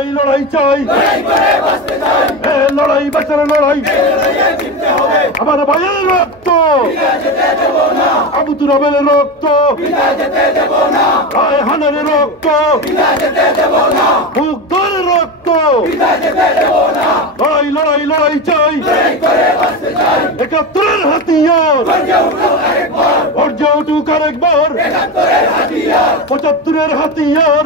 এই লড়াই চাই, লড়াই বাঁচার লড়াই, আমার ভাইয়ের রক্ত, আবু তুরাবের রক্ত, রায়হানের রক্ত, মুগ্ধের রক্ত, লড়াই লড়াই লড়াই চাই, ৭১-এর হাতিয়ার গর্জে উঠুক আরেকবার, ৭৫-এর হাতিয়ার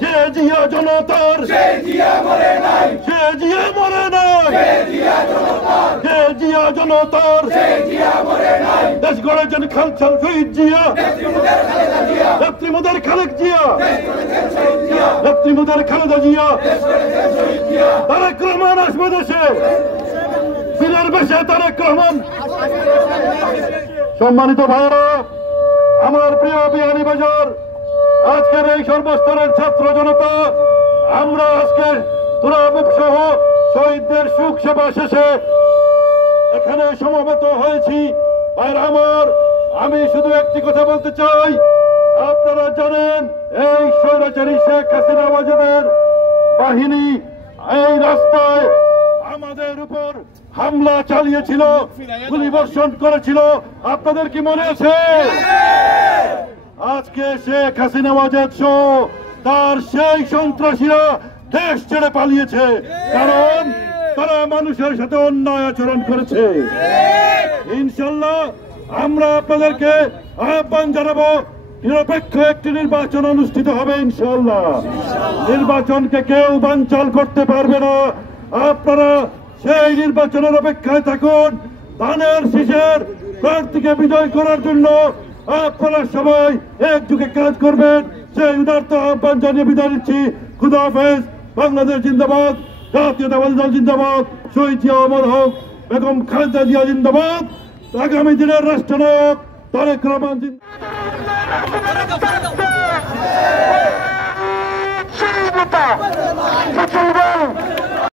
যে জিয়া জনতার, সে জিয়া মরে নাই, যে জিয়া জনতার, দেশ গড়েছেন খালছাল শহীদ জিয়া, নেত্রী মোদের খালেক জিয়া, নেত্রী মোদের খালেদা জিয়া, তারেক রহমান আসবে দেশে, ফিরের বেশে তারেক রহমান। সম্মানিত ভাইরা, আমার প্রিয় বিয়ানীবাজার, আজকের এই সর্বস্তরের ছাত্র জনতা, আমরা আজকে তুরাব সহ শহীদদের সুখ সেবা শেষে এখানে সমবেত হয়েছি। ভাইরা আমার, আমি শুধু একটি কথা বলতে চাই, আপনারা জানেন এই স্বৈরাচারী শেখ হাসিনা ওয়াজেদের বাহিনী এই রাস্তায় আমাদের উপর হামলা চালিয়েছিল, গুলিবর্ষণ করেছিল, আপনাদের কি মনে আছে? আজকে শেখ হাসিনা ওয়াজেদ সহ তার সেই সন্ত্রাসীরা দেশ ছেড়ে পালিয়েছে, কারণ তারা মানুষের সাথে অন্যায় আচরণ করেছে। ইনশাল্লাহ আমরা আপনাদেরকে আহ্বান জানাবো, নিরপেক্ষ একটি নির্বাচন অনুষ্ঠিত হবে ইনশাল্লাহ। নির্বাচনকে কেউ বানচাল করতে পারবে না। আপনারা সেই নির্বাচনের অপেক্ষায় থাকুন। ধানের শীষের প্রার্থীকে বিজয় করার জন্য আপনারা সবাই একযোগে কাজ করবেন, সেই উদারতা আহ্বান জানিয়ে বিদায় নিচ্ছি। খুদা হাফেজ। বাংলাদেশ জিন্দাবাদ, জাতীয়তাবাদী দল জিন্দাবাদ, শহীদ জিয়া অমর হোক, বেগম খালেদা জিয়া জিন্দাবাদ, আগামী দিনের রাষ্ট্রনায়ক তারেক রহমান জিন্দাবাদ।